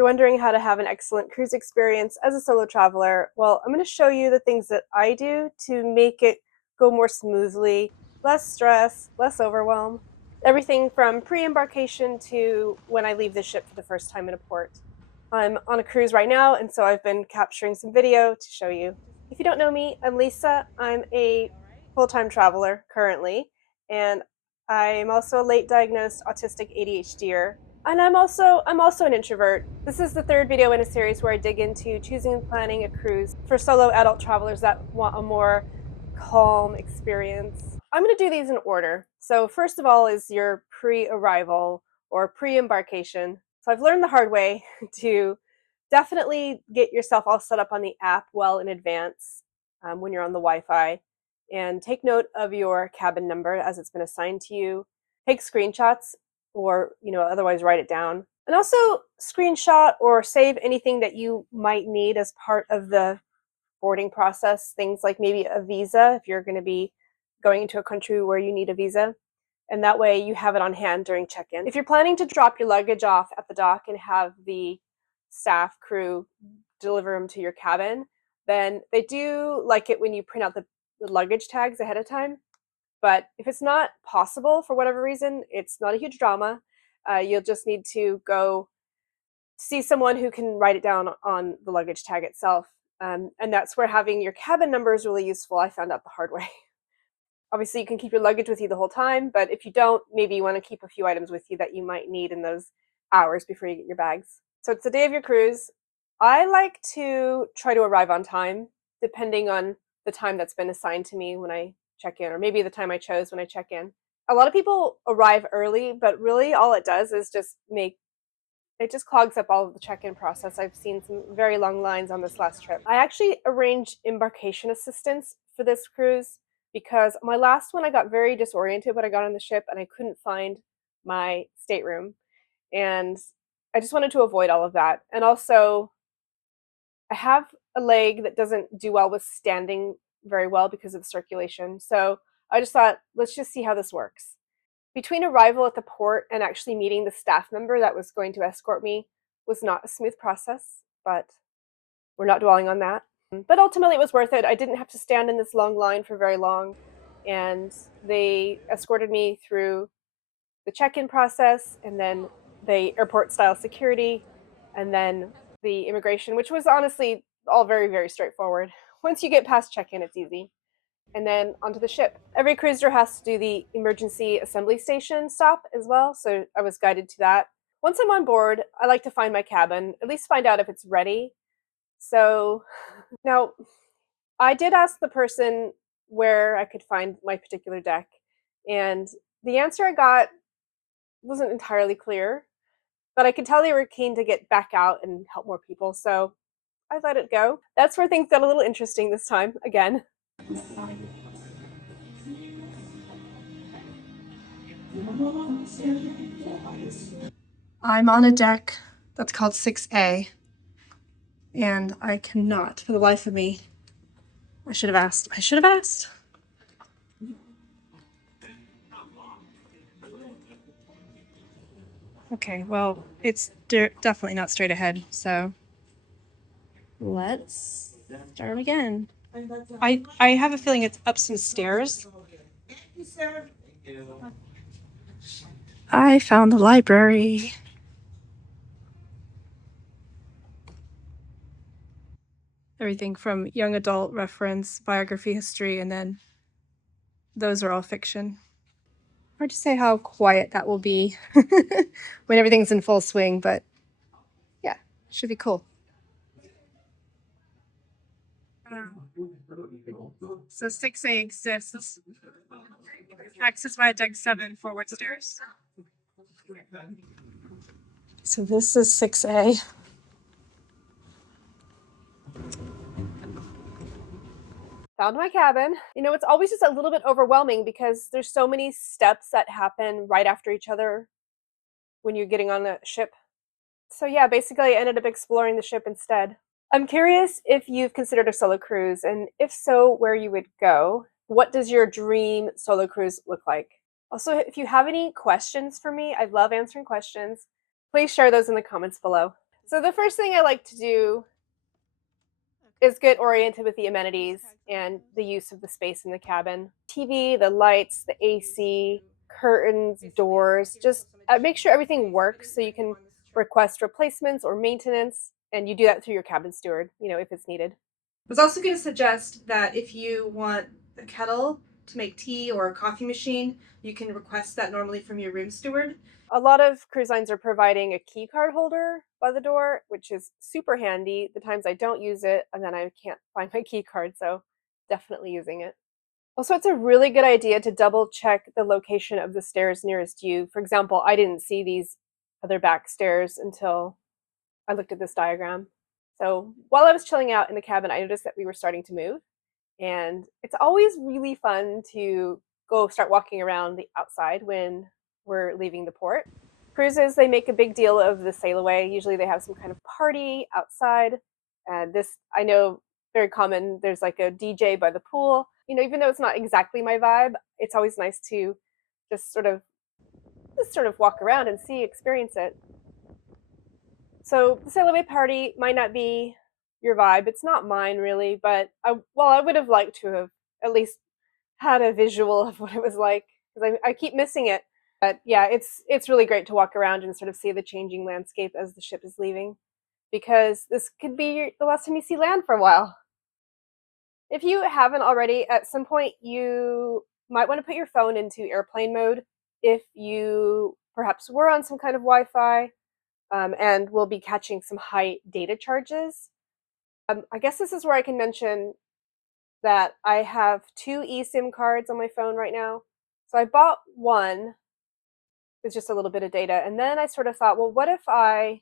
You're wondering how to have an excellent cruise experience as a solo traveler. Well, I'm going to show you the things that I do to make it go more smoothly, less stress, less overwhelm. Everything from pre-embarkation to when I leave the ship for the first time in a port. I'm on a cruise right now, and so I've been capturing some video to show you. If you don't know me, I'm Lisa. I'm a full-time traveler currently, and I'm also a late diagnosed autistic ADHDer. And I'm also an introvert. This is the third video in a series where I dig into choosing and planning a cruise for solo adult travelers that want a more calm experience. I'm going to do these in order. So first of all is your pre-arrival or pre-embarkation. So I've learned the hard way to definitely get yourself all set up on the app well in advance when you're on the Wi-Fi, and take note of your cabin number as it's been assigned to you. Take screenshots or otherwise write it down, and also screenshot or save anything that you might need as part of the boarding process, things like maybe a visa if you're going to be going into a country where you need a visa, and that way you have it on hand during check-in. If you're planning to drop your luggage off at the dock and have the staff crew deliver them to your cabin, then they do like it when you print out the luggage tags ahead of time. But if it's not possible for whatever reason, it's not a huge drama. You'll just need to go see someone who can write it down on the luggage tag itself. And that's where having your cabin number is really useful. I found out the hard way. Obviously, you can keep your luggage with you the whole time, but if you don't, maybe you want to keep a few items with you that you might need in those hours before you get your bags. So it's the day of your cruise. I like to try to arrive on time, depending on the time that's been assigned to me when I check in, or maybe the time I chose when I check in. A lot of people arrive early, but really all it does is just clogs up all of the check-in process. I've seen some very long lines on this last trip. I actually arranged embarkation assistance for this cruise because my last one I got very disoriented when I got on the ship and I couldn't find my stateroom. And I just wanted to avoid all of that. And also, I have a leg that doesn't do well with standing very well because of the circulation. So I just thought, let's just see how this works. Between arrival at the port and actually meeting the staff member that was going to escort me was not a smooth process, but we're not dwelling on that. But ultimately it was worth it. I didn't have to stand in this long line for very long, and they escorted me through the check-in process, and then the airport-style security, and then the immigration, which was honestly all very, very straightforward. Once you get past check-in, it's easy. And then onto the ship. Every cruiser has to do the emergency assembly station stop as well, so I was guided to that. Once I'm on board, I like to find my cabin, at least find out if it's ready. So now, I did ask the person where I could find my particular deck, and the answer I got wasn't entirely clear, but I could tell they were keen to get back out and help more people, so I let it go. That's where things got a little interesting this time, again. I'm on a deck that's called 6A, and I cannot, for the life of me, I should have asked. Okay, well, it's definitely not straight ahead, so let's start again. I have a feeling it's up some stairs. I found the library. Everything from young adult reference, biography, history, and then those are all fiction. Hard to say how quiet that will be when everything's in full swing, but yeah, should be cool. So 6A exists. Access via deck 7, forward stairs. So this is 6A. Found my cabin. It's always just a little bit overwhelming because there's so many steps that happen right after each other when you're getting on a ship. So yeah, basically I ended up exploring the ship instead. I'm curious if you've considered a solo cruise, and if so, where you would go. What does your dream solo cruise look like? Also, if you have any questions for me, I love answering questions. Please share those in the comments below. So the first thing I like to do is get oriented with the amenities and the use of the space in the cabin. TV, the lights, the AC, curtains, doors, just make sure everything works so you can request replacements or maintenance, and you do that through your cabin steward, if it's needed. Was also going to suggest that if you want a kettle to make tea or a coffee machine, you can request that normally from your room steward. A lot of cruise lines are providing a key card holder by the door, which is super handy. The times I don't use it, and then I can't find my key card, so definitely using it. Also, it's a really good idea to double check the location of the stairs nearest you. For example, I didn't see these other back stairs until I looked at this diagram. So while I was chilling out in the cabin, I noticed that we were starting to move. And it's always really fun to go start walking around the outside when we're leaving the port. Cruises, they make a big deal of the Sailaway. Usually they have some kind of party outside. And this, I know, very common. There's like a DJ by the pool. Even though it's not exactly my vibe, it's always nice to just sort of walk around and experience it. So the Sailaway party might not be your vibe. It's not mine really, but I would have liked to have at least had a visual of what it was like because I keep missing it. But yeah, it's really great to walk around and sort of see the changing landscape as the ship is leaving, because this could be the last time you see land for a while. If you haven't already, at some point you might want to put your phone into airplane mode if you perhaps were on some kind of Wi-Fi and will be catching some high data charges. I guess this is where I can mention that I have two eSIM cards on my phone right now. So I bought one with just a little bit of data, and then I sort of thought, well, what if I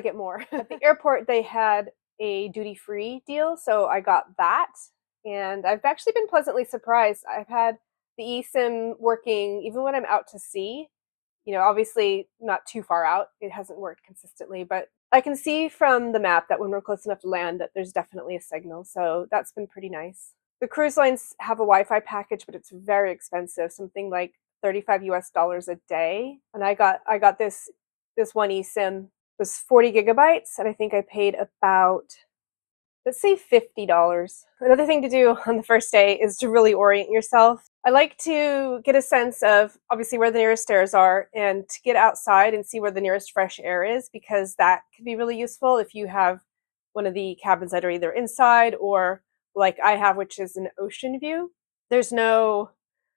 get more? At the airport, they had a duty-free deal, so I got that, and I've actually been pleasantly surprised. I've had the eSIM working even when I'm out to sea. Obviously not too far out. It hasn't worked consistently, but I can see from the map that when we're close enough to land that there's definitely a signal. So that's been pretty nice. The cruise lines have a Wi-Fi package, but it's very expensive, something like 35 US dollars a day. And I got this one eSIM was 40 gigabytes, and I think I paid about, let's say, $50. Another thing to do on the first day is to really orient yourself. I like to get a sense of obviously where the nearest stairs are and to get outside and see where the nearest fresh air is, because that can be really useful if you have one of the cabins that are either inside or like I have, which is an ocean view. There's no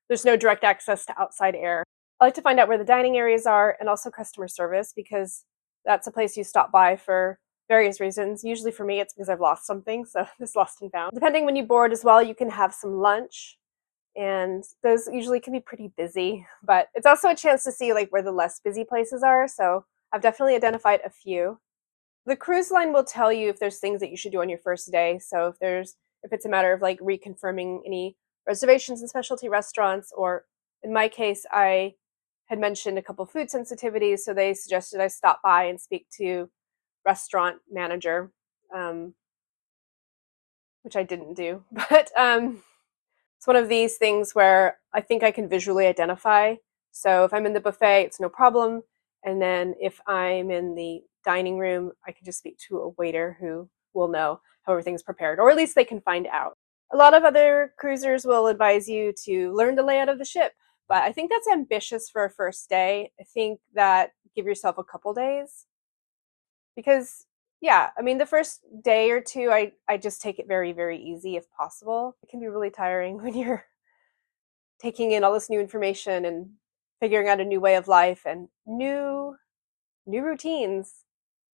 there's no direct access to outside air. I like to find out where the dining areas are and also customer service, because that's a place you stop by for various reasons. Usually for me, it's because I've lost something, so this lost and found. Depending when you board as well, you can have some lunch, and those usually can be pretty busy, but it's also a chance to see like where the less busy places are. So I've definitely identified a few. The cruise line will tell you if there's things that you should do on your first day. So if it's a matter of like reconfirming any reservations in specialty restaurants, or in my case, I had mentioned a couple food sensitivities, so they suggested I stop by and speak to restaurant manager, um, which I didn't do. But it's one of these things where I think I can visually identify. So if I'm in the buffet, it's no problem. And then if I'm in the dining room, I can just speak to a waiter who will know how everything's prepared, or at least they can find out. A lot of other cruisers will advise you to learn the layout of the ship, but I think that's ambitious for a first day. I think that give yourself a couple days, because yeah, I mean the first day or two I just take it very, very easy if possible. It can be really tiring when you're taking in all this new information and figuring out a new way of life and new routines.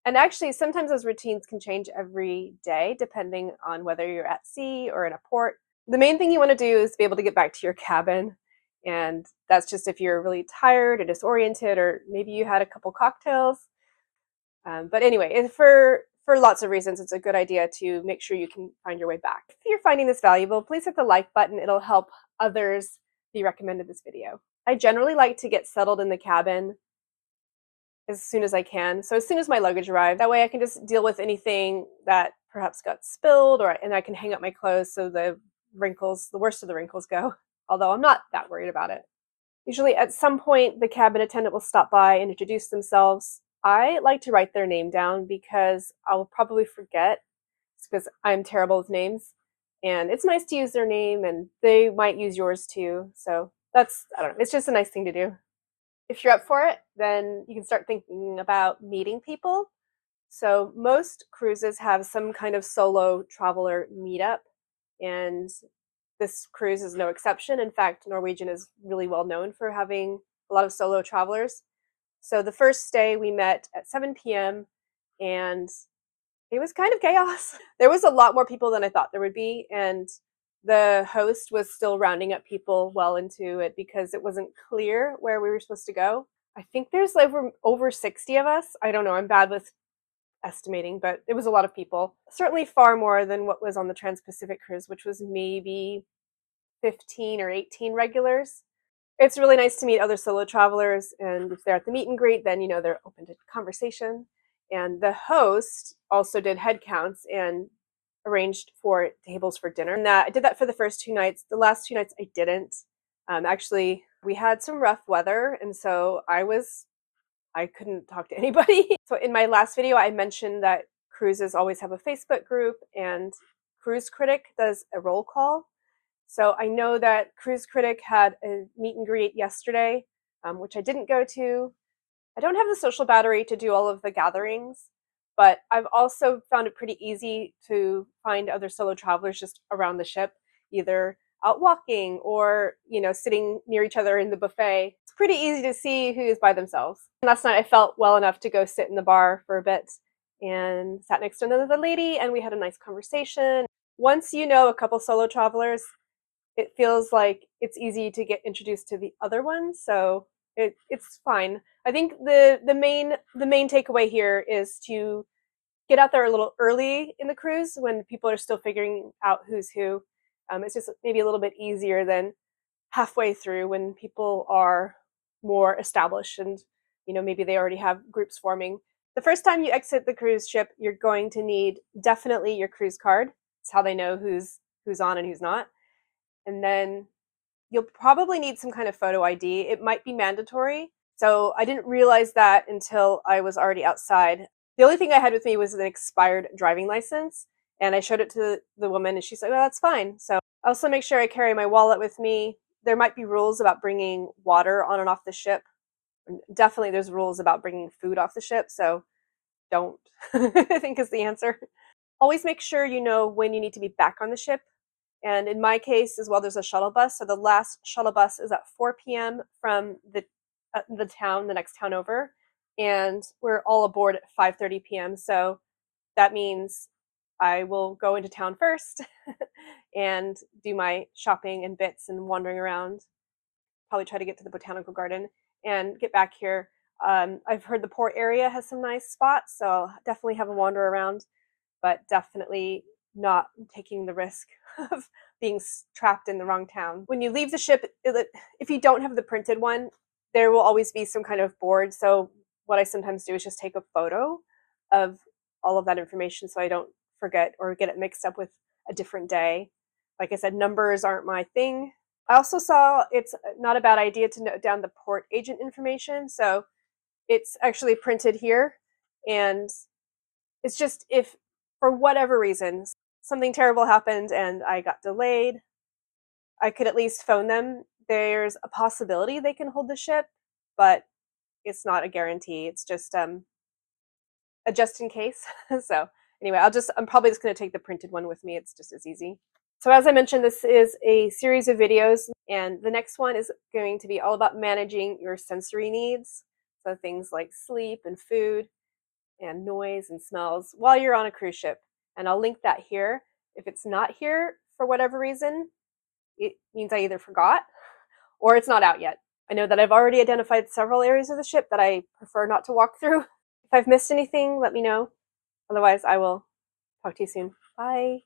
And actually sometimes those routines can change every day depending on whether you're at sea or in a port. The main thing you want to do is be able to get back to your cabin, and that's just if you're really tired or disoriented, or maybe you had a couple cocktails. But anyway, for lots of reasons, it's a good idea to make sure you can find your way back. If you're finding this valuable, please hit the like button. It'll help others be recommended this video. I generally like to get settled in the cabin as soon as I can. So as soon as my luggage arrives, that way I can just deal with anything that perhaps got spilled, and I can hang up my clothes so the worst of the wrinkles go. Although I'm not that worried about it. Usually at some point, the cabin attendant will stop by and introduce themselves. I like to write their name down because I'll probably forget because I'm terrible with names. And it's nice to use their name and they might use yours too. So that's, I don't know, it's just a nice thing to do. If you're up for it, then you can start thinking about meeting people. So most cruises have some kind of solo traveler meetup, and this cruise is no exception. In fact, Norwegian is really well known for having a lot of solo travelers. So the first day we met at 7 p.m. and it was kind of chaos. There was a lot more people than I thought there would be, and the host was still rounding up people well into it because it wasn't clear where we were supposed to go. I think there's like over 60 of us. I don't know. I'm bad with estimating, but it was a lot of people. Certainly far more than what was on the Trans-Pacific cruise, which was maybe 15 or 18 regulars. It's really nice to meet other solo travelers, and if they're at the meet and greet, then they're open to conversation. And the host also did head counts and arranged for tables for dinner. And I did that for the first 2 nights. The last 2 nights I didn't. Actually, we had some rough weather, and so I couldn't talk to anybody. So in my last video, I mentioned that cruises always have a Facebook group, and Cruise Critic does a roll call. So I know that Cruise Critic had a meet and greet yesterday, which I didn't go to. I don't have the social battery to do all of the gatherings, but I've also found it pretty easy to find other solo travelers just around the ship, either out walking or, sitting near each other in the buffet. It's pretty easy to see who's by themselves. And last night I felt well enough to go sit in the bar for a bit and sat next to another lady and we had a nice conversation. Once you know a couple solo travelers, it feels like it's easy to get introduced to the other ones, so it's fine. I think the main takeaway here is to get out there a little early in the cruise when people are still figuring out who's who. It's just maybe a little bit easier than halfway through when people are more established and maybe they already have groups forming. The first time you exit the cruise ship, you're going to need definitely your cruise card. It's how they know who's on and who's not. And then you'll probably need some kind of photo ID. It might be mandatory. So I didn't realize that until I was already outside. The only thing I had with me was an expired driving license. And I showed it to the woman and she said, "Oh, that's fine." So I also make sure I carry my wallet with me. There might be rules about bringing water on and off the ship. Definitely there's rules about bringing food off the ship. So don't, I think is the answer. Always make sure you know when you need to be back on the ship. And in my case as well, there's a shuttle bus. So the last shuttle bus is at 4 p.m. from the next town over, and we're all aboard at 5:30 p.m. So that means I will go into town first and do my shopping and bits and wandering around. Probably try to get to the botanical garden and get back here. I've heard the port area has some nice spots, so I'll definitely have a wander around, but definitely not taking the risk of being trapped in the wrong town. When you leave the ship, if you don't have the printed one, there will always be some kind of board. So what I sometimes do is just take a photo of all of that information so I don't forget or get it mixed up with a different day. Like I said, numbers aren't my thing. I also saw it's not a bad idea to note down the port agent information. So it's actually printed here, and it's just if for whatever reason something terrible happened and I got delayed, I could at least phone them. There's a possibility they can hold the ship, but it's not a guarantee. It's just a just in case. So anyway, I'm probably just going to take the printed one with me. It's just as easy. So as I mentioned, this is a series of videos, and the next one is going to be all about managing your sensory needs. So things like sleep and food and noise and smells while you're on a cruise ship. And I'll link that here. If it's not here for whatever reason, it means I either forgot or it's not out yet. I know that I've already identified several areas of the ship that I prefer not to walk through. If I've missed anything, let me know. Otherwise, I will talk to you soon. Bye.